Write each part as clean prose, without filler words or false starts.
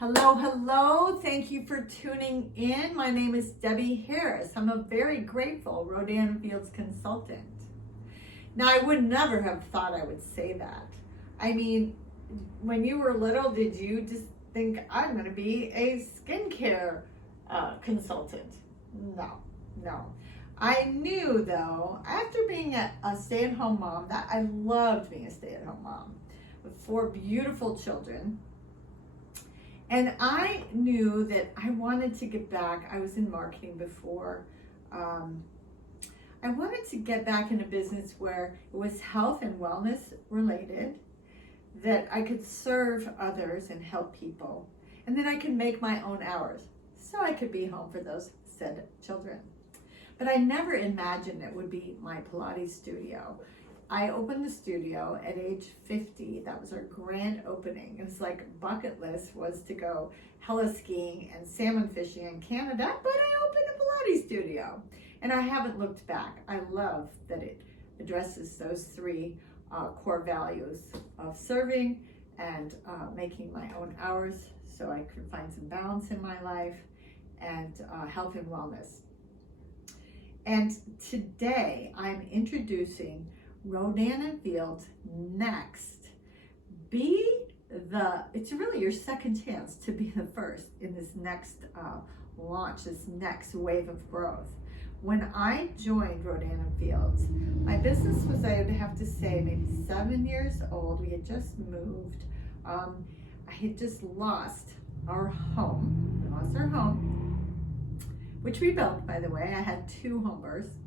Hello, hello. Thank you for tuning in. My name is Debbie Harris. I'm a very grateful Rodan Fields consultant. Now, I would never have thought I would say that. I mean, when you were little, did you just think I'm going to be a skincare consultant? No. I knew, though, after being a stay-at-home mom, that I loved being a stay-at-home mom with 4 beautiful children. And I knew that I wanted to get back. I was in marketing before. I wanted to get back in a business where it was health and wellness related, that I could serve others and help people, and then I could make my own hours so I could be home for those said children. But I never imagined it would be my Pilates studio. I opened the studio at age 50. That was our grand opening. It was like bucket list was to go heli skiing and salmon fishing in Canada, but I opened a Pilates studio and I haven't looked back. I love that it addresses those 3 core values of serving and making my own hours so I could find some balance in my life, and health and wellness. And today I'm introducing Rodan Fields Next. It's really your second chance to be the first in this next launch, this next wave of growth. When I joined Rodan Fields, my business was, I would have to say, maybe 7 years old. We had just moved. I had just lost our home. We lost our home, which we built, by the way. I had 2 home births.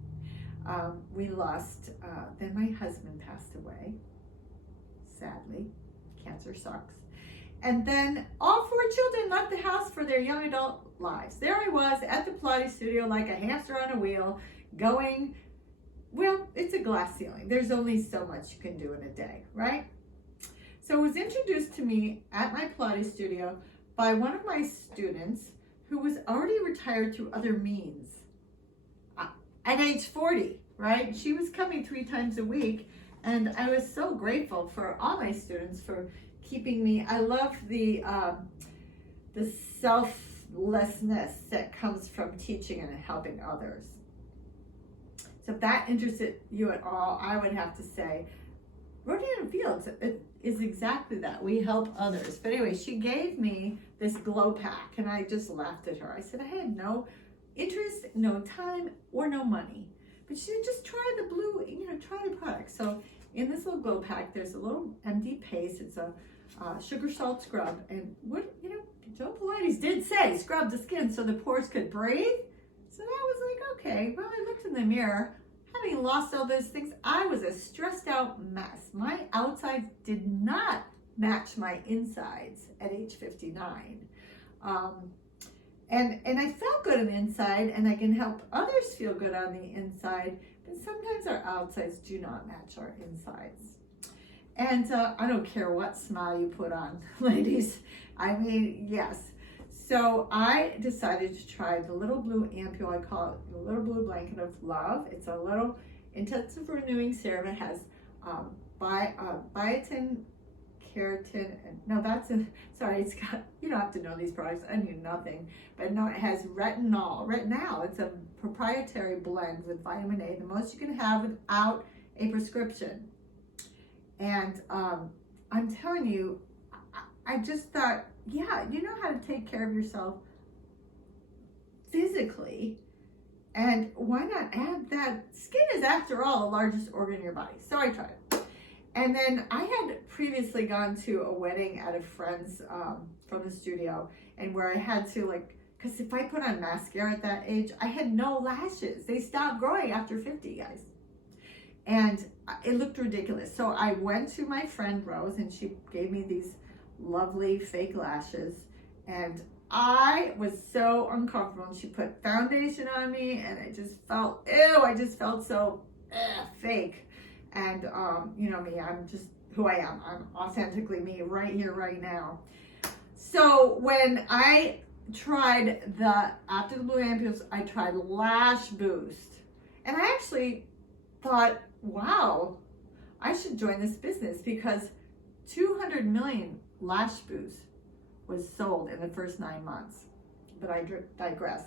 We lost, then my husband passed away, sadly. Cancer sucks. And then all 4 children left the house for their young adult lives. There I was at the Pilates studio like a hamster on a wheel, going, well, it's a glass ceiling. There's only so much you can do in a day, right? So it was introduced to me at my Pilates studio by one of my students who was already retired through other means. At age 40, right? She was coming 3 times a week, and I was so grateful for all my students for keeping me. I love the selflessness that comes from teaching and helping others. So if that interested you at all, I would have to say Rodan Fields is exactly that. We help others. But anyway, she gave me this glow pack, and I just laughed at her. I said I had no interest, no time, or no money. But she said, just try the blue, try the product. So in this little glow pack, there's a little MD paste. It's a sugar salt scrub. And Joe Pilates did say, scrub the skin so the pores could breathe. So that was like, okay. Well, I looked in the mirror. Having lost all those things, I was a stressed out mess. My outsides did not match my insides at age 59. And I felt good on the inside, and I can help others feel good on the inside, but sometimes our outsides do not match our insides. And I don't care what smile you put on, ladies. I mean, yes. So I decided to try the little blue ampule. I call it the little blue blanket of love. It's a little intensive renewing serum. It has biotin, keratin, it's got, you don't have to know these products, I knew nothing, but no, it has retinol, it's a proprietary blend with vitamin A, the most you can have without a prescription. And I'm telling you, I just thought, yeah, you know how to take care of yourself physically, and why not add that? Skin is, after all, the largest organ in your body. So I tried it. And then I had previously gone to a wedding at a friend's from the studio, and where I had to, because if I put on mascara at that age, I had no lashes. They stopped growing after 50, guys. And it looked ridiculous. So I went to my friend Rose, and she gave me these lovely fake lashes, and I was so uncomfortable. And she put foundation on me, and I just felt, I just felt so fake. And you know me, I'm just who I am. I'm authentically me right here, right now. So when I tried after the blue ampules, I tried Lash Boost. And I actually thought, wow, I should join this business, because 200 million Lash Boost was sold in the first 9 months. But I digress.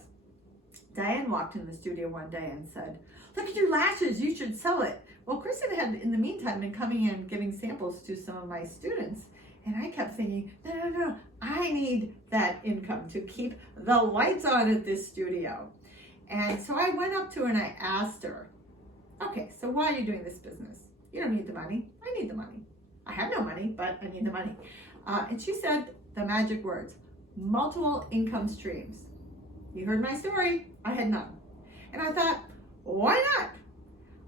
Diane walked in the studio one day and said, "Look at your lashes, you should sell it." Well, Kristen had, in the meantime, been coming in giving samples to some of my students. And I kept thinking, no, I need that income to keep the lights on at this studio. And so I went up to her and I asked her, "Okay, so why are you doing this business? You don't need the money. I need the money. I have no money, but I need the money." And she said the magic words, multiple income streams. You heard my story. I had none. And I thought, why not?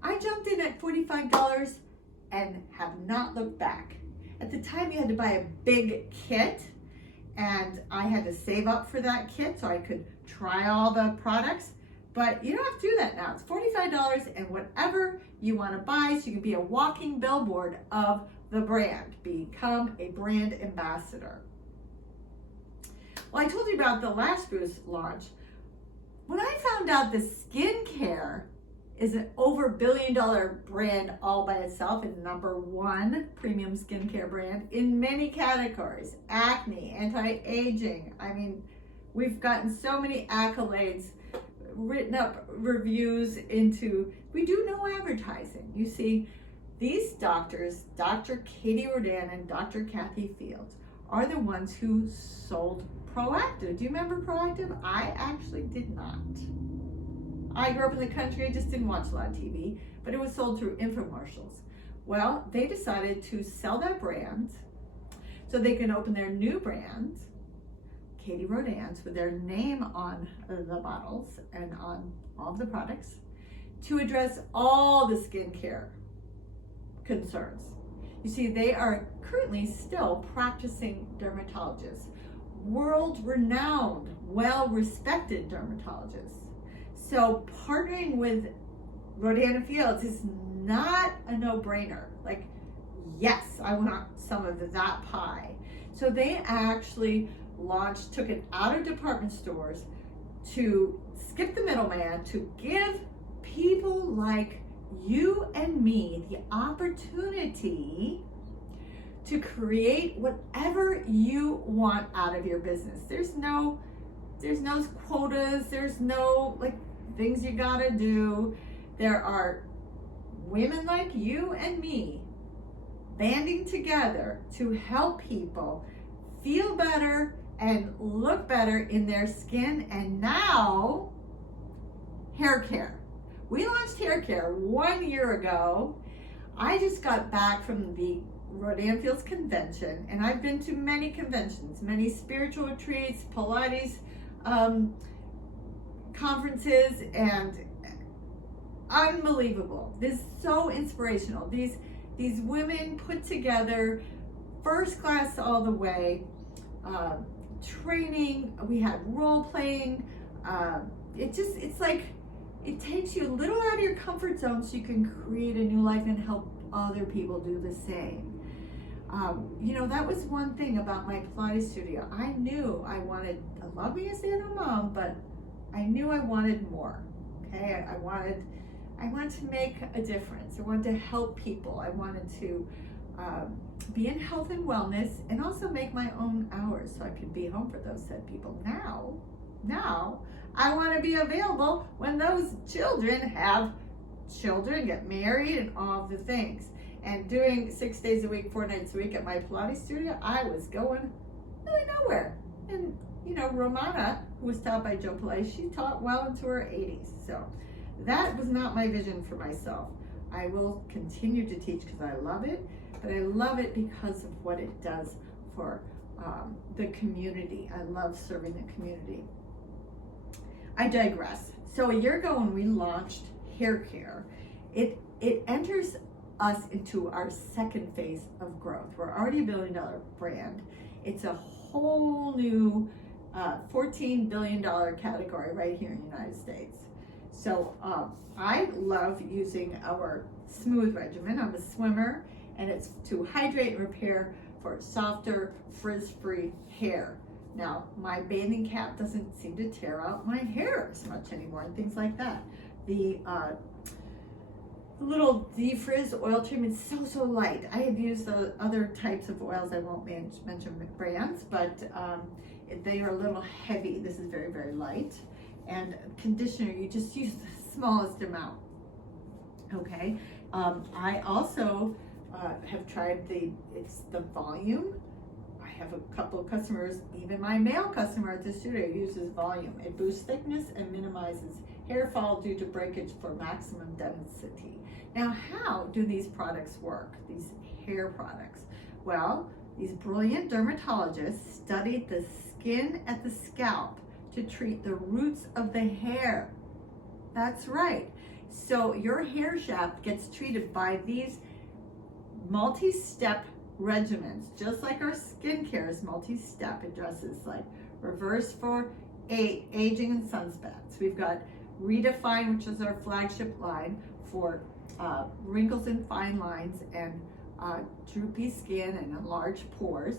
I jumped in at $45 and have not looked back. At the time, you had to buy a big kit, and I had to save up for that kit so I could try all the products. But you don't have to do that now. It's $45 and whatever you want to buy, so you can be a walking billboard of the brand. Become a brand ambassador. Well, I told you about the Lash Boost launch. When I found out the skincare is an over $1 billion brand all by itself, and #1 premium skincare brand in many categories: acne, anti-aging. I mean, we've gotten so many accolades, written up reviews into, we do no advertising. You see, these doctors, Dr. Katie Rodan and Dr. Kathy Fields, are the ones who sold Proactive. Do you remember Proactive? I actually did not. I grew up in the country, I just didn't watch a lot of TV, but it was sold through infomercials. Well, they decided to sell that brand so they can open their new brand, Katie Rodan's, with their name on the bottles and on all of the products, to address all the skincare concerns. You see, they are currently still practicing dermatologists, world-renowned, well-respected dermatologists. So partnering with Rodan Fields is not a no-brainer. Like, yes, I want some of that pie. So they actually took it out of department stores to skip the middleman, to give people like you and me the opportunity to create whatever you want out of your business. There's no quotas, there's no things you gotta do. There are women like you and me banding together to help people feel better and look better in their skin. And now, Haircare. We launched Haircare 1 year ago. I just got back from the Rodan Fields convention, and I've been to many conventions, many spiritual retreats, Pilates conferences, and unbelievable. This is so inspirational. These women put together first class all the way, training, we had role playing. It's like, it takes you a little out of your comfort zone so you can create a new life and help other people do the same. That was one thing about my Pilates studio. I knew I love being a stay-at-home mom, but I knew I wanted more. Okay, I wanted to make a difference. I wanted to help people. I wanted to be in health and wellness, and also make my own hours so I could be home for those said people. Now I want to be available when those children have children, get married, and all the things. And doing 6 days a week, 4 nights a week at my Pilates studio, I was going really nowhere. And Romana, who was taught by Joe Pilates, she taught well into her 80s. So that was not my vision for myself. I will continue to teach because I love it, but I love it because of what it does for the community. I love serving the community. I digress. So a year ago when we launched Haircare, it enters us into our second phase of growth. We're already $1 billion brand. It's a whole new $14 billion category right here in the United States. So I love using our smooth regimen. I'm a swimmer, and it's to hydrate and repair for softer, frizz-free hair. Now, my bathing cap doesn't seem to tear out my hair as much anymore, and things like that. The little defrizz oil treatment, so light. I have used the other types of oils. I won't mention brands, but they are a little heavy. This is very light. And conditioner, you just use the smallest amount. Okay. I also have tried it's the volume. I have a couple of customers, even my male customer at the studio uses volume. It boosts thickness and minimizes hair fall due to breakage for maximum density. Now, how do these products work, these hair products? Well, these brilliant dermatologists studied the skin at the scalp to treat the roots of the hair. That's right. So your hair shaft gets treated by these multi-step regimens, just like our skincare is multi-step. It addresses like reverse for aging and sunspots. We've got Redefine, which is our flagship line for wrinkles and fine lines and droopy skin and enlarged pores.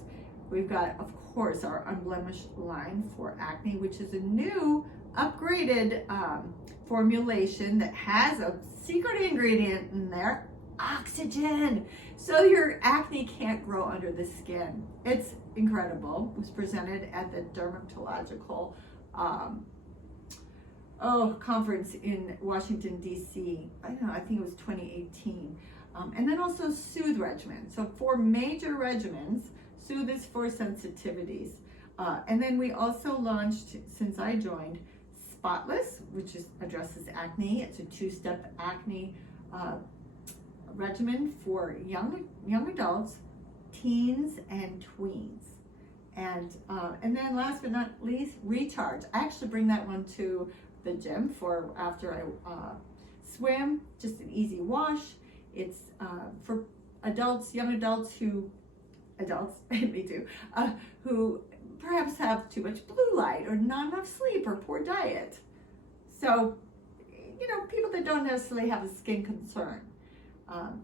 We've got, of course, our Unblemished line for acne, which is a new upgraded formulation that has a secret ingredient in there, oxygen. So your acne can't grow under the skin. It's incredible. It was presented at the dermatological conference in Washington, D.C. I think it was 2018. And then also Soothe regimen. So 4 major regimens. Soothe is for sensitivities. And then we also launched, since I joined, Spotless, which addresses acne. It's a 2-step acne regimen for young adults, teens, and tweens. And then last but not least, Recharge. I actually bring that one to the gym for after I swim. Just an easy wash. It's for adults, young adults me too, who perhaps have too much blue light or not enough sleep or poor diet. So, people that don't necessarily have a skin concern.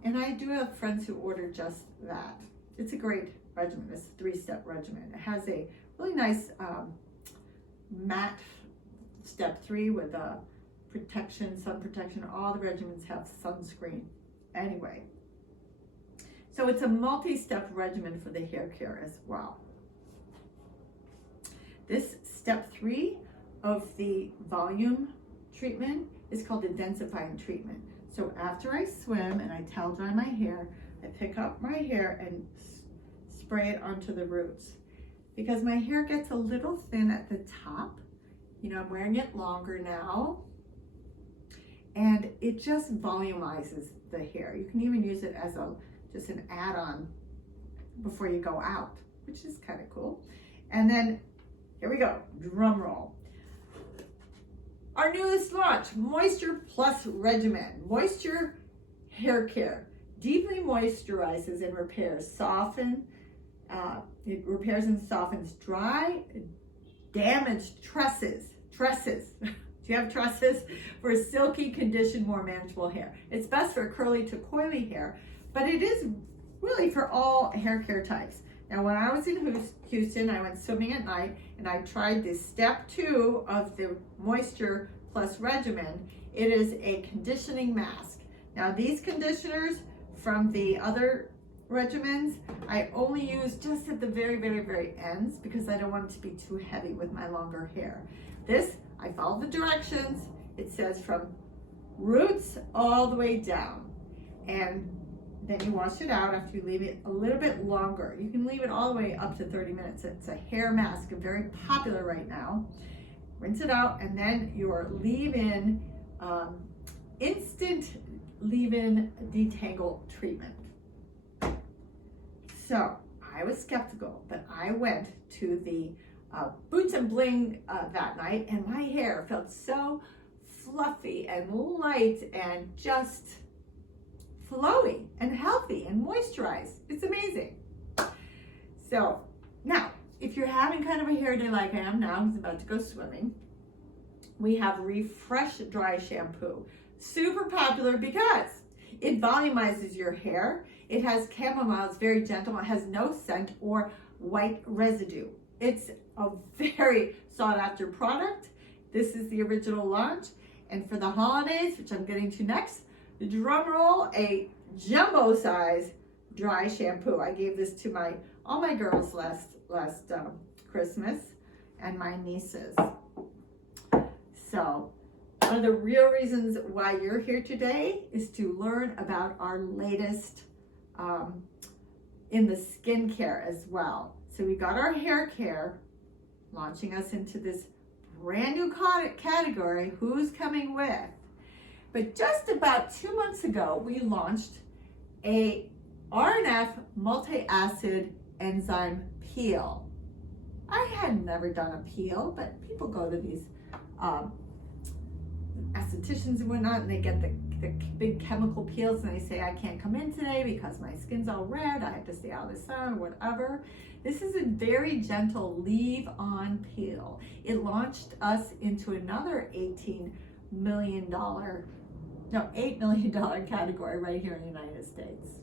And I do have friends who order just that. It's a great regimen. It's a 3-step regimen. It has a really nice matte step 3 with a sun protection. All the regimens have sunscreen anyway. So it's a multi-step regimen for the hair care as well. This step 3 of the volume treatment is called intensifying treatment. So after I swim and I towel dry my hair, I pick up my hair and spray it onto the roots. Because my hair gets a little thin at the top, I'm wearing it longer now, and it just volumizes the hair. You can even use it as just an add-on before you go out, which is kind of cool. And then, here we go, drum roll. Our newest launch, Moisture Plus Regimen. Moisture Hair Care. Deeply moisturizes and repairs, it repairs and softens dry, damaged tresses. Do you have tresses? For silky, conditioned, more manageable hair. It's best for curly to coily hair, but it is really for all hair care types. Now, when I was in Houston, I went swimming at night and I tried this step 2 of the Moisture Plus regimen. It is a conditioning mask. Now, these conditioners from the other regimens, I only use just at the very ends because I don't want it to be too heavy with my longer hair. This, I follow the directions. It says from roots all the way down. And then you wash it out after you leave it a little bit longer. You can leave it all the way up to 30 minutes. It's a hair mask, very popular right now. Rinse it out, and then your leave-in, instant leave-in detangle treatment. So I was skeptical, but I went to the Boots and Bling that night, and my hair felt so fluffy and light and just flowy and healthy and moisturized. It's amazing. So now, if you're having kind of a hair day like I am now, who's about to go swimming, we have Refresh Dry Shampoo. Super popular because it volumizes your hair. It has chamomile, it's very gentle. It has no scent or white residue. It's a very sought after product. This is the original launch. And for the holidays, which I'm getting to next, drum roll, a jumbo size dry shampoo. I gave this to all my girls last Christmas, and my nieces. So one of the real reasons why you're here today is to learn about our latest in the skincare as well. So we got our hair care, launching us into this brand new category, Who's Coming With? But just about 2 months ago, we launched a RNF multi-acid enzyme peel. I had never done a peel, but people go to these estheticians and whatnot, and they get the big chemical peels, and they say, I can't come in today because my skin's all red, I have to stay out of the sun, or whatever. This is a very gentle leave-on peel. It launched us into another $8 million category right here in the United States.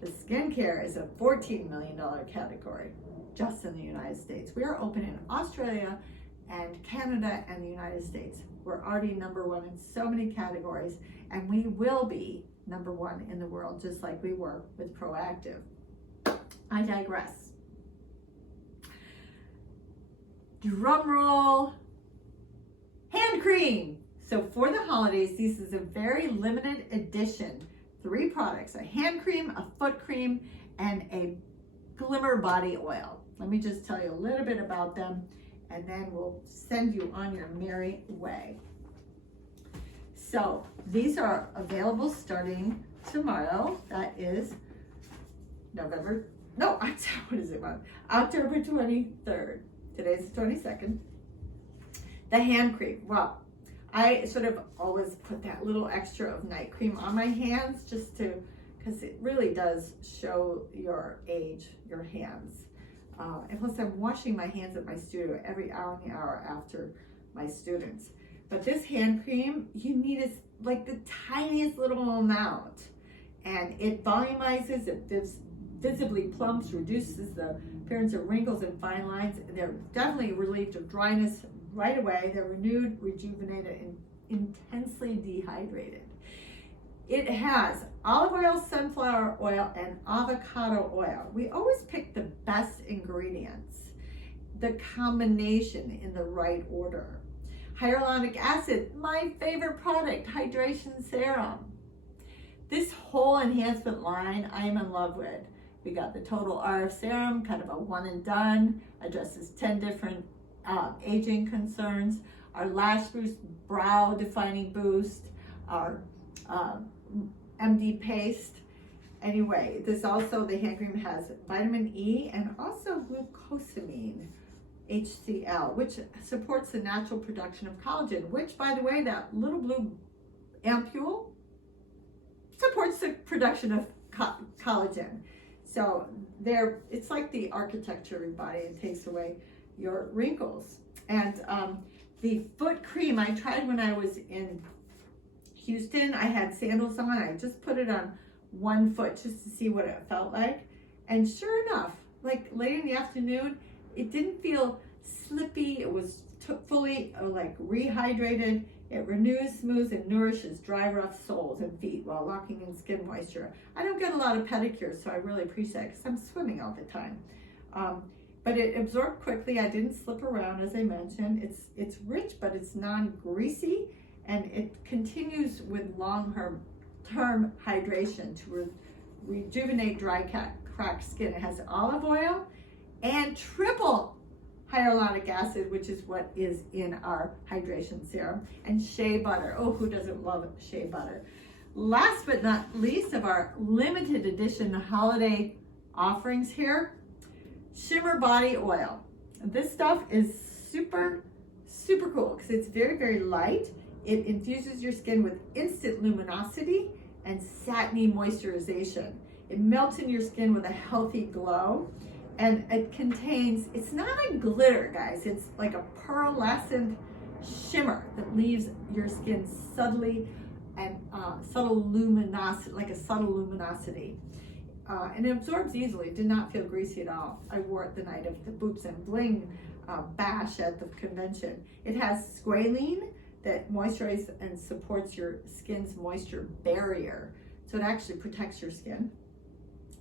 The skincare is a $14 million category just in the United States. We are open in Australia and Canada and the United States. We're already number one in so many categories, and we will be number one in the world, just like we were with Proactive. I digress. Drum roll. Hand cream. So for the holidays, this is a very limited edition. 3 products, a hand cream, a foot cream, and a glimmer body oil. Let me just tell you a little bit about them, and then we'll send you on your merry way. So these are available starting tomorrow. That is October 23rd. Today's the 22nd. The hand cream. Well, I sort of always put that little extra of night cream on my hands just because it really does show your age, your hands. And plus I'm washing my hands at my studio every hour and the hour after my students. But this hand cream, you need is like the tiniest little amount. And it volumizes, it visibly plumps, reduces the appearance of wrinkles and fine lines. They're definitely relieved of dryness right away. They're renewed, rejuvenated, and intensely dehydrated. It has olive oil, sunflower oil, and avocado oil. We always pick the best ingredients, the combination in the right order. Hyaluronic acid, my favorite product, hydration serum. This whole enhancement line I am in love with. We got the Total RF Serum, kind of a one and done, addresses 10 different aging concerns. Our Lash Boost, Brow Defining Boost, our MD Paste. Anyway, this also, the hand cream has vitamin E and also glucosamine, HCl, which supports the natural production of collagen, which, by the way, that little blue ampule supports the production of collagen. So it's like the architecture of your body. It takes away your wrinkles. And the foot cream I tried when I was in Houston. I had sandals on. I just put it on one foot just to see what it felt like. And sure enough, like later in the afternoon, it didn't feel slippy. It was fully like rehydrated. It renews, smooths, and nourishes dry, rough soles and feet while locking in skin moisture. I don't get a lot of pedicures, so I really appreciate it because I'm swimming all the time. But it absorbed quickly. I didn't slip around, as I mentioned. It's rich, but it's non-greasy, and it continues with long-term hydration to rejuvenate dry, cracked skin. It has olive oil and triple hyaluronic acid, which is what is in our hydration serum, and shea butter. Oh, who doesn't love shea butter? Last but not least of our limited edition holiday offerings here, Shimmer Body Oil. This stuff is super, super cool because it's very, very light. It infuses your skin with instant luminosity and satiny moisturization. It melts in your skin with a healthy glow. And it contains, it's not a glitter, guys. It's like a pearlescent shimmer that leaves your skin subtly and subtle luminosity, like a subtle luminosity. And it absorbs easily. It did not feel greasy at all. I wore it the night of the Boots and Bling bash at the convention. It has squalene, that moisturizes and supports your skin's moisture barrier. So it actually protects your skin.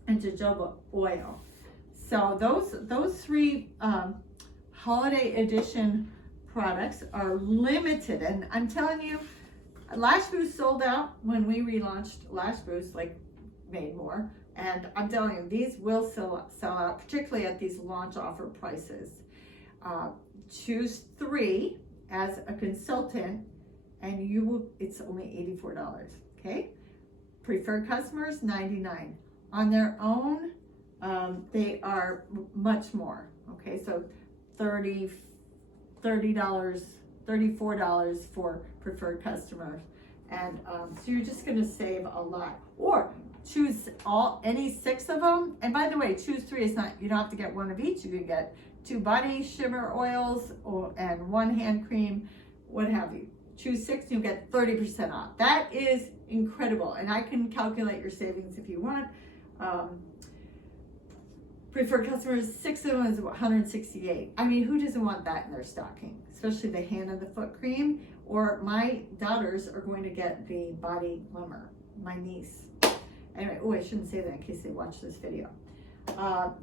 And jojoba oil. So those three holiday edition products are limited. And I'm telling you, Lash Boost sold out when we relaunched Lash Boost, like made more. And I'm telling you, these will sell out, particularly at these launch offer prices. Choose 3 as a consultant, and you will. It's only $84. Okay. Preferred customers, $99. On their own, they are much more. Okay, so $34 for preferred customers, and so you're just going to save a lot. Or choose any 6 of them. And by the way, choose 3 is not, you don't have to get 1 of each. You can get 2 body shimmer oils and 1 hand cream, what have you. Choose 6, you get 30% off. That is incredible, and I can calculate your savings if you want. Preferred customers, 6 of them is $168. I mean, who doesn't want that in their stocking? Especially the hand and the foot cream. Or my daughters are going to get the body glimmer. My niece. Anyway, oh, I shouldn't say that in case they watch this video.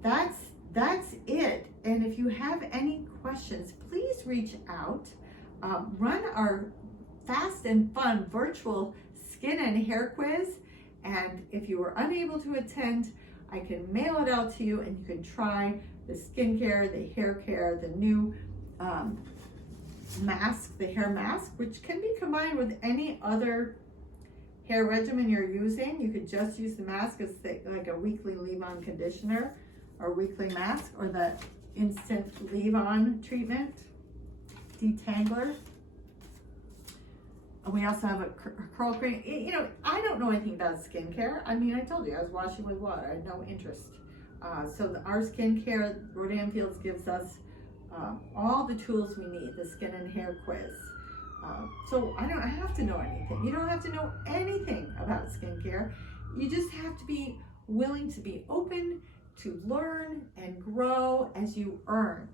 That's it. And if you have any questions, please reach out. Run our fast and fun virtual skin and hair quiz. And if you were unable to attend, I can mail it out to you, and you can try the skincare, the hair care, the new mask, the hair mask, which can be combined with any other hair regimen you're using. You could just use the mask as like a weekly leave-on conditioner or weekly mask, or the instant leave-on treatment, detangler. And we also have a curl cream. You know, I don't know anything about skincare. I mean, I told you, I was washing with water. I had no interest. So our skincare, Rodan Fields gives us all the tools we need, the skin and hair quiz. So I don't have to know anything. You don't have to know anything about skincare. You just have to be willing to be open to learn and grow as you earn.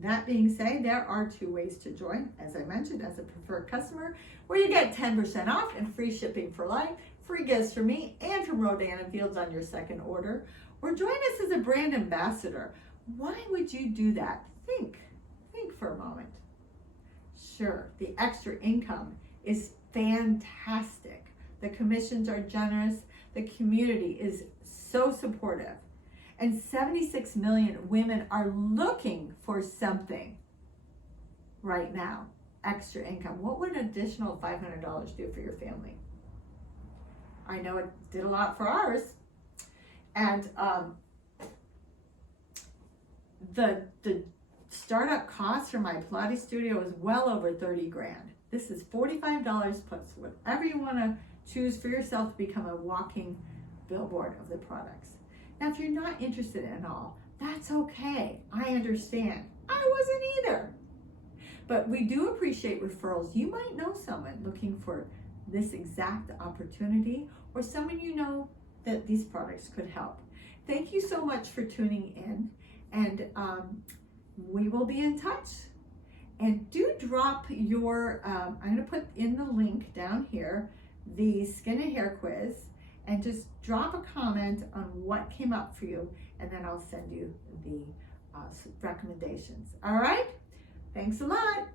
That being said, there are 2 ways to join, as I mentioned, as a preferred customer, where you get 10% off and free shipping for life, free gifts from me and from Rodan Fields on your second order, or join us as a brand ambassador. Why would you do that? Think for a moment. Sure, the extra income is fantastic. The commissions are generous. The community is so supportive. And 76 million women are looking for something right now. Extra income. What would an additional $500 do for your family? I know it did a lot for ours. And the startup cost for my Pilates studio is well over 30 grand. This is $45 plus whatever you want to choose for yourself to become a walking billboard of the products. Now, if you're not interested in all, that's okay. I understand. I wasn't either. But we do appreciate referrals. You might know someone looking for this exact opportunity, or someone you know that these products could help. Thank you so much for tuning in, and we will be in touch. And do drop your, I'm going to put in the link down here, the skin and hair quiz, and just drop a comment on what came up for you, and then I'll send you the recommendations. All right? Thanks a lot.